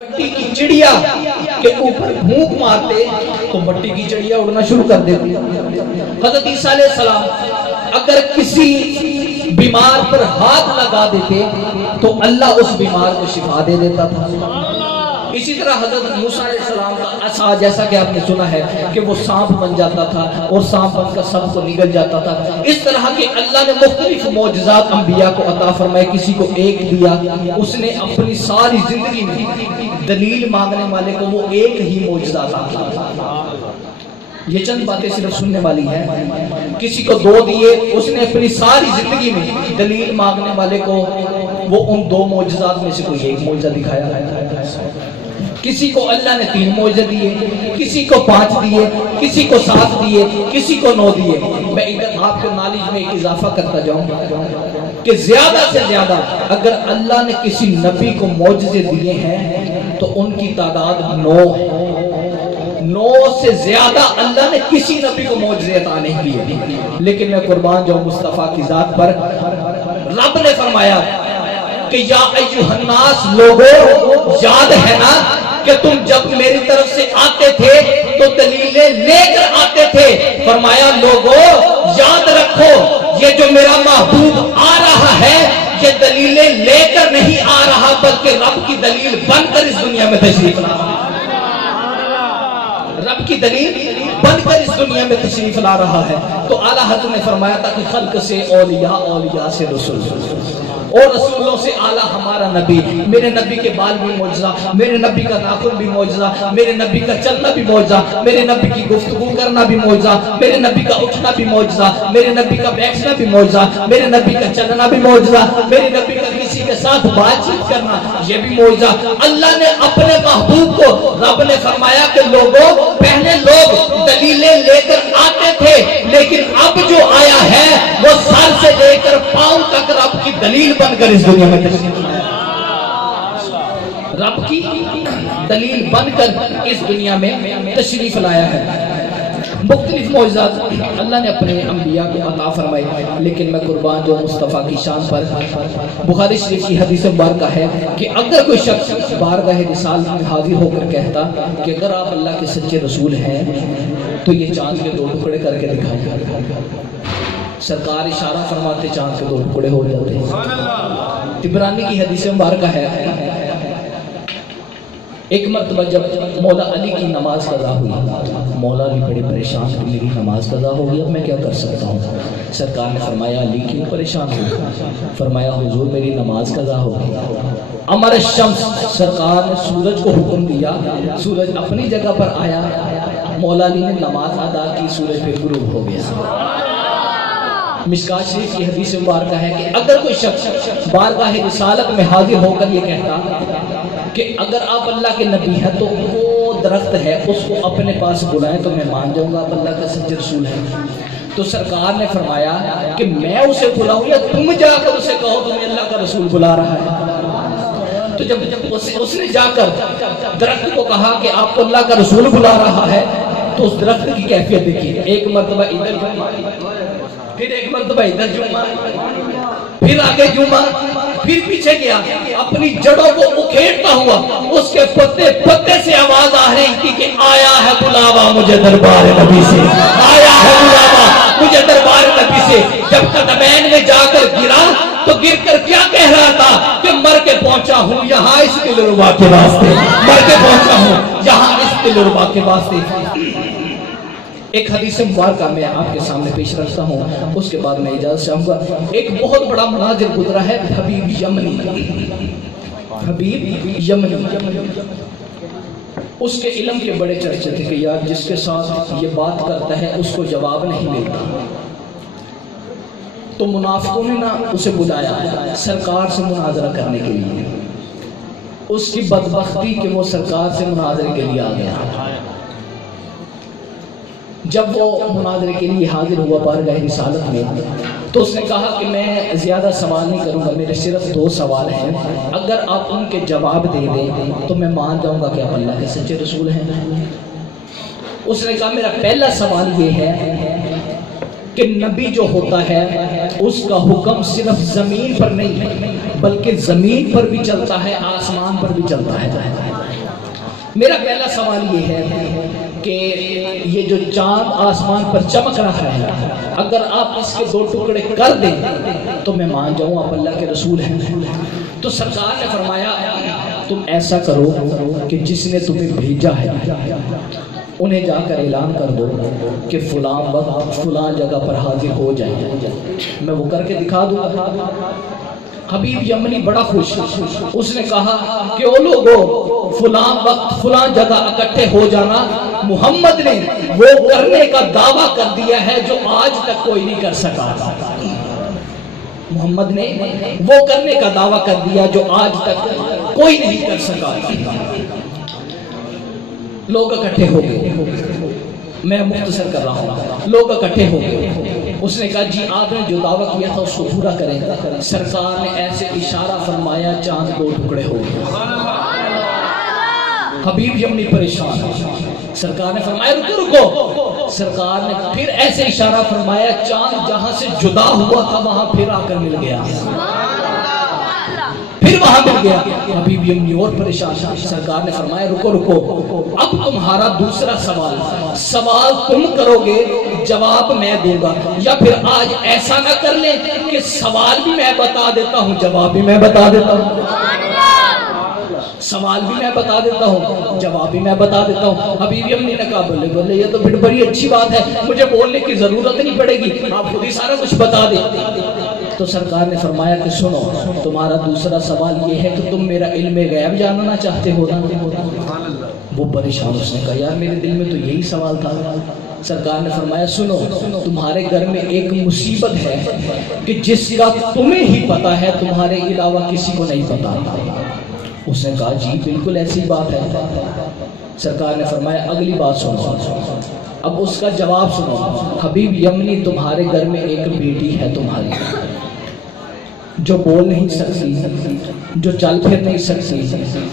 مٹی کی چڑیا کے اوپر بھونک مارتے تو مٹی کی چڑیا اڑنا شروع کر دیتی۔ حضرت عیسیٰ علیہ السلام اگر کسی بیمار پر ہاتھ لگا دیتے تو اللہ اس بیمار کو شفا دے دیتا تھا۔ اسی طرح حضرت موسیٰ علیہ السلام کا عصا، جیسا کہ آپ نے سنا ہے کہ وہ سانپ بن جاتا تھا اور سانپ بن کر سب کو نگل جاتا تھا۔ اس طرح کہ اللہ نے مختلف معجزات انبیاء کو عطا فرمائے، کسی کو ایک دیا، اس نے اپنی ساری زندگی میں دلیل مانگنے والے کو وہ ایک ہی معجزہ عطا کیا۔ یہ چند باتیں صرف سننے والی ہیں۔ کسی کو دو دیے، اس نے اپنی ساری زندگی میں دلیل مانگنے والے کو وہ ان دو معجزات میں سے کوئی ایک معجزہ دکھایا۔ کسی کو اللہ نے 3 معجزے دیے، کسی کو 5 دیے، کسی کو 7 دیے، کسی کو 9 دیے۔ میں ادھر آپ کے نالج میں ایک اضافہ کرتا جاؤں کہ زیادہ سے زیادہ اگر اللہ نے کسی نبی کو معجزے دیے ہیں تو ان کی تعداد 9 سے زیادہ اللہ نے کسی نبی کو معجزے عطا نہیں کیے۔ لیکن میں قربان جاؤں مصطفیٰ کی ذات پر، رب نے فرمایا کہ یا ایھا الناس لوگوں، یاد ہے نا کہ تم جب میری طرف سے آتے تھے تو دلیلیں لے کر آتے تھے۔ فرمایا لوگوں یاد رکھو، یہ جو میرا محبوب آ رہا ہے یہ دلیلیں لے کر نہیں آ رہا بلکہ رب کی دلیل بن کر اس دنیا میں تشریف لا رہا ہے۔ رب کی دلیل بن کر اس دنیا میں تشریف لا رہا ہے۔ تو اعلیٰ حضرت نے فرمایا تھا کہ خلق سے اولیاء، اولیاء سے رسول، اور رسولوں سے اعلیٰ ہمارا نبی۔ میرے نبی کے بال بھی معجزہ، میرے نبی کا ناخن بھی معجزہ، میرے نبی کا چلنا بھی معجزہ، میرے نبی کی گفتگو کرنا بھی معجزہ، میرے نبی کا اٹھنا بھی معجزہ، میرے نبی کا بیٹھنا بھی معجزہ، میرے نبی کا چلنا بھی معجزہ، میرے نبی کا کسی کے ساتھ بات چیت کرنا یہ بھی معجزہ۔ اللہ نے اپنے محبوب کو، رب نے فرمایا کہ لوگوں پہلے لوگ دلیلیں لے کر آتے تھے لیکن اب جو آیا ہے وہ سر سے لے کر پاؤں تک رب کی دلیل بن کر اس دنیا میں تشریف لایا۔ رب کی دلیل بن کر اس دنیا میں تشریف لایا ہے۔ مختلف معجزات اللہ نے اپنے انبیاء کو عطا فرمائے، لیکن میں قربان جو مصطفیٰ کی شان پر، بخاری شریف کی حدیث مبارکہ ہے کہ اگر کوئی شخص بارگاہ رسالت میں حاضر ہو کر کہتا کہ اگر آپ اللہ کے سچے رسول ہیں تو یہ چاند کے 2 ٹکڑے کر کے دکھائیں، سرکار اشارہ فرماتے چاند کے 2 ٹکڑے ہو جاتے ہیں۔ طبرانی کی حدیث مبارکہ ہے ایک مرتبہ جب مولا علی کی نماز قضا ہوئی، مولا علی بڑے پریشان کہ میری نماز قضا ہوگی، اب میں کیا کر سکتا ہوں؟ سرکار نے فرمایا علی کیوں پریشان ہو؟ فرمایا حضور میری نماز قضا ہوگی۔ امر الشمس، سرکار نے سورج کو حکم دیا، سورج اپنی جگہ پر آیا، مولا علی نے نماز ادا کی، سورج پہ غروب ہو گیا۔ مشکات شریف کی حدیث مبارکہ ہے کہ اگر کوئی شخص بارگاہ رسالت میں حاضر ہو کر یہ کہتا کہ اگر آپ اللہ کے نبی ہیں تو وہ درخت ہے اس کو اپنے پاس بلائیں تو میں مان جاؤں گا آپ اللہ کا سچے رسول ہیں، تو سرکار نے فرمایا کہ میں اسے بلاؤں یا تم جا کر اسے کہو تمہیں اللہ کا رسول بلا رہا ہے؟ تو جب اس نے جا کر درخت کو کہا کہ آپ کو اللہ کا رسول بلا رہا ہے تو اس درخت کی کیفیت دیکھیے، ایک مرتبہ ادھر جمعہ، پھر ایک مرتبہ ادھر جمعہ، پھر آگے جمعہ، پھر پیچھے گیا، اپنی جڑوں کو اکھیڑتا ہوا، اس کے پتے پتے سے آواز آ رہی تھی کہ آیا ہے بلاوا مجھے دربار نبی سے، آیا ہے بلاوا مجھے دربار نبی سے۔ جب قدمین میں جا کر گرا تو گر کر کیا کہہ رہا تھا کہ مر کے پہنچا ہوں یہاں اس دلربا کے واسطے، مر کے پہنچا ہوں یہاں اس دلربا کے واسطے۔ ایک حدیث مبارکہ میں آپ کے سامنے پیش رکھتا ہوں، اس کے بعد میں اجازت چاہوں گا۔ ایک بہت بڑا مناظر گزرا ہے حبیب یمنی، حبیب یمنی، اس کے علم کے بڑے چرچے تھے کہ یار جس کے ساتھ یہ بات کرتا ہے اس کو جواب نہیں ملتا، تو منافقوں نے نا اسے بلایا سرکار سے مناظرہ کرنے کے لیے۔ اس کی بدبختی کہ وہ سرکار سے مناظرے کے لیے آ گیا۔ جب وہ مناظرے کے لیے حاضر ہوا بارگاہ رسالت میں تو اس نے کہا کہ میں زیادہ سوال نہیں کروں گا، میرے صرف 2 سوال ہیں، اگر آپ ان کے جواب دے دیں تو میں مان جاؤں گا کہ آپ اللہ کے سچے رسول ہیں۔ اس نے کہا میرا پہلا سوال یہ ہے کہ نبی جو ہوتا ہے اس کا حکم صرف زمین پر نہیں بلکہ زمین پر بھی چلتا ہے، آسمان پر بھی چلتا ہے۔ میرا پہلا سوال یہ ہے کہ یہ جو چاند آسمان پر چمک رہا ہے، اگر آپ اس کے 2 ٹکڑے کر دیں تو میں مان جاؤں آپ اللہ کے رسول ہیں۔ تو سرکار نے فرمایا تم ایسا کرو کہ جس نے تمہیں بھیجا ہے انہیں جا کر اعلان کر دو کہ فلاں وقت فلاں جگہ پر حاضر ہو جائیں، میں وہ کر کے دکھا دوں گا۔ حبیب یمنی بڑا خوش، اس نے کہا کہ او لوگو فلاں وقت فلاں جگہ اکٹھے ہو جانا، محمد نے وہ کرنے کا دعویٰ کر دیا ہے جو آج تک کوئی نہیں کر سکا۔ محمد نے وہ کرنے کا دعویٰ کر دیا جو آج تک کوئی نہیں کر سکا۔ لوگ اکٹھے ہو گئے، میں مختصر کر رہا ہوں، لوگ اکٹھے ہو گئے۔ اس نے کہا جی آپ نے جو دعویٰ کیا تھا اس کو پورا کریں۔ سرکار نے ایسے اشارہ فرمایا، چاند 2 ٹکڑے ہو گئے۔ حبیب یمنی پریشان، سرکار نے فرمایا رکو رکو، سرکار نے پھر ایسے اشارہ فرمایا، چاند جہاں سے جدا ہوا تھا وہاں پھر آ کر مل گیا، پھر وہاں مل گیا۔ حبیب یمنی اور پریشان، سرکار نے فرمایا رکو رکو، اب تمہارا دوسرا سوال تم کرو گے، جواب میں دوں گا، یا پھر آج ایسا نہ کر لیں کہ سوال بھی میں بتا دیتا ہوں جواب بھی میں بتا دیتا ہوں، سوال بھی میں بتا دیتا ہوں جواب بھی میں بتا دیتا ہوں۔ حبیب یمنی نے کہا بولے بولے یہ تو پھر بڑی اچھی بات ہے، مجھے بولنے کی ضرورت نہیں پڑے گی، آپ خود ہی سارا کچھ بتا دیں۔ تو سرکار نے فرمایا کہ سنو، تمہارا دوسرا سوال یہ ہے کہ تم میرا علم غیب جاننا چاہتے ہو نا؟ وہ پریشان، اس نے کہا یار میرے دل میں تو یہی سوال تھا۔ سرکار نے فرمایا سنو، تمہارے گھر میں ایک مصیبت ہے کہ جس کا تمہیں ہی پتا ہے، تمہارے علاوہ کسی کو نہیں پتا۔ اس نے کہا جی بالکل ایسی بات ہے۔ سرکار نے فرمایا اگلی بات سنو، اب اس کا جواب سنو۔ حبیب یمنی تمہارے گھر میں ایک بیٹی ہے تمہاری، جو بول نہیں سکتی، جو چل پھر نہیں سکتی،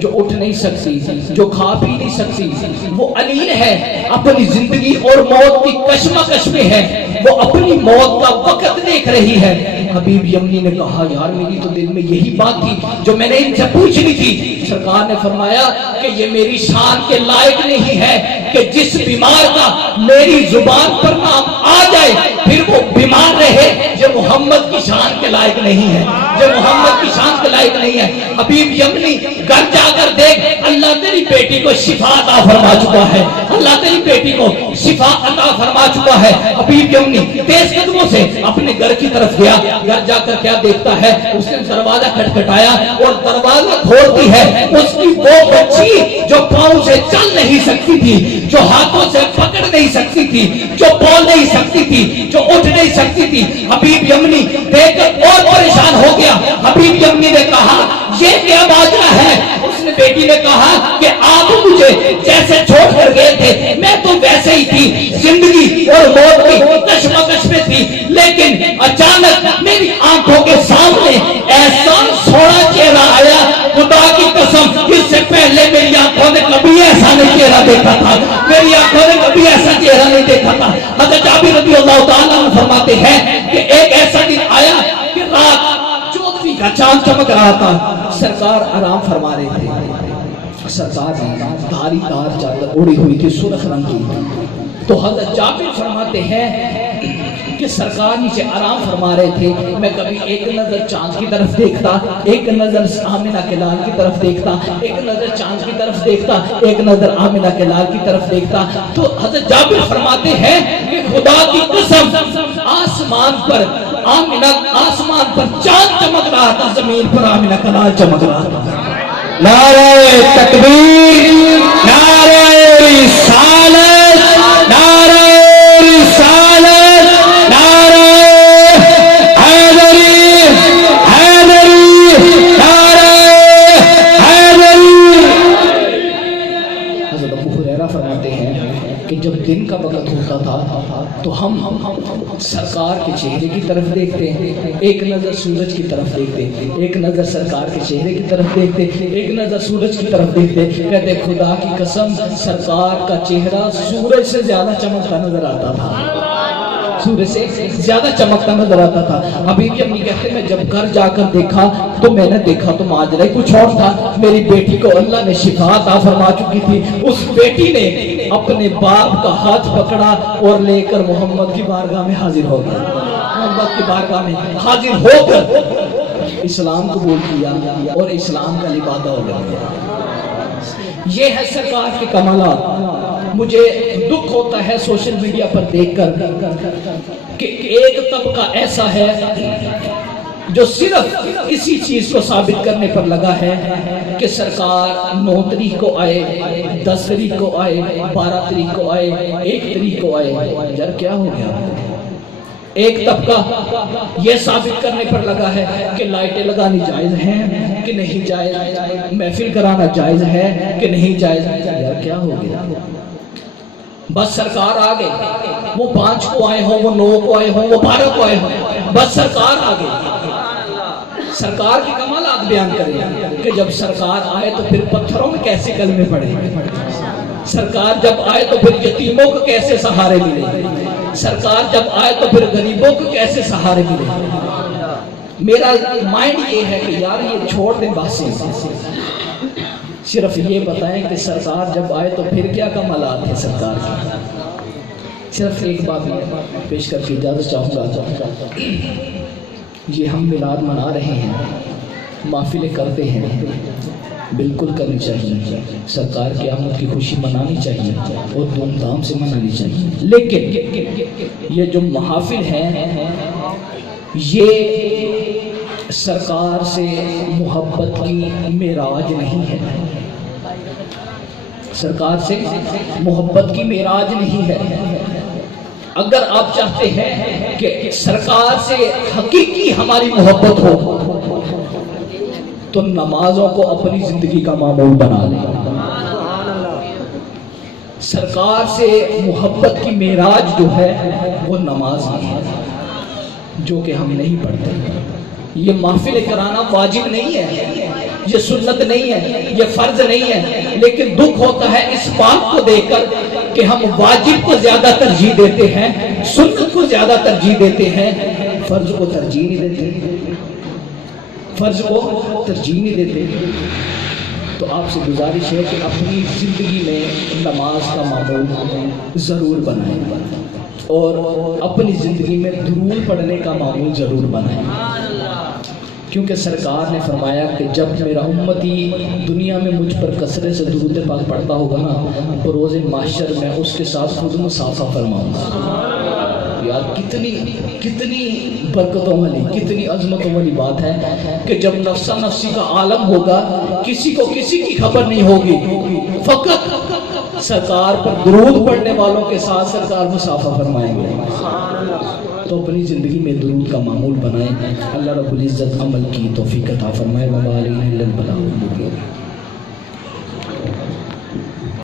جو اٹھ نہیں سکتی، جو کھا پی نہیں سکتی، وہ علیم ہے، اپنی زندگی اور موت کی کشمکش میں ہے، وہ اپنی موت کا وقت دیکھ رہی ہے۔ حبیب یمنی نے کہا یار میری تو دل میں یہی بات تھی جو میں نے ان سے پوچھنی تھی۔ سرکار نے فرمایا کہ یہ میری شان کے لائق نہیں ہے کہ جس بیمار کا میری زبان پر نام آ جائے پھر وہ بیمار رہے، یہ محمد کی شان کے لائق نہیں ہے، یہ محمد کی شان کے لائق نہیں ہے۔ حبیب یمنی گھر جا کر دیکھ، اللہ تیری بیٹی کو شفا عطا فرما چکا ہے، اللہ تیری بیٹی کو شفا عطا فرما چکا ہے۔ حبیب یمنی تیز قدموں سے اپنے گھر کی طرف گیا، گھر جا کر کیا دیکھتا ہے، اس نے دروازہ کھٹکھٹایا اور دروازہ کھولتی ہے اس کی وہ بچی جو پاؤں سے چل نہیں سکتی تھی، جو ہاتھوں سے پکڑ نہیں سکتی تھی، جو بول نہیں سکتی تھی، جو اٹھ نہیں سکتی تھی۔ حبیب یمنی دیکھ کر اور پریشان ہو گیا۔ حبیب یمنی نے کہا یہ کیا ماجرا ہے؟ اس نے بیٹی نے کہا کہ آپ مجھے جیسے چھوڑ کر گئے تھے میں تو ویسے ہی تھی، زندگی اور موت کی کشمکش میں تھی، لیکن اچانک میری آنکھوں کے سامنے ایسا سونا چہرہ آیا، خدا کی قسم اس سے پہلے میری آنکھوں نے کبھی ایسا نہیں چہرہ دیکھا تھا، میری آنکھوں نے کبھی ایسا چہرہ نہیں دیکھا تھا۔ حضرت جابر رضی اللہ تعالیٰ عنہ فرماتے ہیں کہ ایک ایسا دن آیا کہ رات 14ویں کا چاند چمک رہا تھا، سرکار آرام فرما رہے تھے، سرکار نے دھاری دار چادر اوڑھی ہوئی تھی سرخ رنگ کی۔ تو حضرت جابر فرماتے ہیں کہ سرکار نیچے آرام فرما رہے تھے، میں کبھی ایک نظر چاند کی طرف دیکھتا، ایک نظر آمنہ کے لال کی طرف دیکھتا، ایک نظر چاند کی طرف دیکھتا، ایک نظر آمنہ کے لال کی طرف دیکھتا۔ تو حضرت جابر فرماتے ہیں کہ خدا کی قسم آسمان پر چاند چمک رہا تھا، زمین پر آمنہ کا لال چمک رہا تھا۔ نعرہ تکبیر، نعرہ رسالت، نعرہ رسالت، نعرہ حیدری، حیدری، نعرہ حیدری۔ حضرت ابو ہریرہ فرماتے ہیں کہ جب دن کا وقت ہوتا تھا تو ہم سرکار کے چہرے کی طرف دیکھتے ہیں، ایک نظر سورج کی طرف دیکھتے، ایک نظر سرکار کے چہرے کی طرف دیکھتے، ایک نظر سورج کی طرف دیکھتے، کہتے خدا کی قسم سرکار کا چہرہ سورج سے زیادہ چمکتا نظر آتا تھا، سورج سے زیادہ چمکتا نظر آتا تھا. ابھی بھی امی کہتے ہیں میں جب گھر جا کر دیکھا تو میں نے دیکھا تو ماجرا کچھ اور تھا. میری بیٹی کو اللہ نے شفا عطا فرما چکی تھی. اس بیٹی نے اپنے باپ کا ہاتھ پکڑا اور لے کر محمد کی بارگاہ میں حاضر ہو گیا. محمد کی بارگاہ میں حاضر ہو کر اسلام قبول کیا اور اسلام کا لبادہ ہو گیا. یہ ہے سرکار کے کمالات. مجھے دکھ ہوتا ہے سوشل میڈیا پر دیکھ کر کہ ایک طبقہ ایسا ہے جو صرف اسی چیز کو ثابت کرنے پر لگا ہے کہ سرکار 9 تاریخ کو آئے, 10 تاریخ کو آئے, 12 تاریخ کو آئے, 1 تاریخ کو آئے. یار کیا ہو گیا؟ ایک طبقہ یہ ثابت کرنے پر لگا ہے کہ لائٹیں لگانی جائز ہیں کہ نہیں جائز, محفل کرانا جائز ہے کہ نہیں جائز. یار کیا ہو گیا؟ بس سرکار آ گئے, وہ 5 کو آئے ہوں, وہ 9 کو آئے ہوں, وہ 12 کو آئے ہوں, بس سرکار آ گئے. سرکار کی کمالات بیان کریں کہ جب سرکار آئے تو پھر پتھروں میں کیسے کلمے پڑے, سرکار جب آئے تو پھر یتیموں کو کیسے سہارے ملے, سرکار جب آئے تو پھر غریبوں کو کیسے سہارے ملے. میرا مائنڈ یہ ہے کہ یار یہ چھوڑ دیں باتیں, صرف یہ بتائیں کہ سرکار جب آئے تو پھر کیا کمالات ہیں سرکار کی. صرف ایک بات پیش کر کے اجازت چاہوں گا. یہ ہم میلاد منا رہے ہیں, محفلیں کرتے ہیں, بالکل کرنی چاہیے. سرکار کی آمد کی خوشی منانی چاہیے اور دھوم دھام سے منانی چاہیے. لیکن یہ جو محافل ہیں یہ سرکار سے محبت کی معراج نہیں ہے, سرکار سے محبت کی معراج نہیں ہے. اگر آپ چاہتے ہیں کہ سرکار سے حقیقی ہماری محبت ہو تو نمازوں کو اپنی زندگی کا معمول بنا لیں. سرکار سے محبت کی معراج جو ہے وہ نماز ہے, جو کہ ہم نہیں پڑھتے. یہ محفل کرانا واجب نہیں ہے, یہ سنت نہیں ہے, یہ فرض نہیں ہے. لیکن دکھ ہوتا ہے اس بات کو دیکھ کر کہ ہم واجب کو زیادہ ترجیح دیتے ہیں, سنت کو زیادہ ترجیح دیتے ہیں, فرض کو ترجیح نہیں دیتے, فرض کو ترجیح نہیں دیتے. تو آپ سے گزارش ہے کہ اپنی زندگی میں نماز کا معمول ضرور بنائیں اور اپنی زندگی میں درود پڑھنے کا معمول ضرور بنائیں. کیونکہ سرکار نے فرمایا کہ جب میرا امتی دنیا میں مجھ پر کثرت سے درود پاک پڑھتا ہوگا نا, بروز محشر میں اس کے ساتھ خود مسافہ فرماؤں گا. یار کتنی برکتوں والی, کتنی عظمتوں والی بات ہے کہ جب نفسا نفسی کا عالم ہوگا, کسی کو کسی کی خبر نہیں ہوگی, فقط سرکار پر درود پڑھنے والوں کے ساتھ سرکار مسافہ فرمائیں گے. تو اپنی زندگی میں درود کا معمول بنائیں. اللہ رب العزت عمل کی توفیق عطا فرمائے.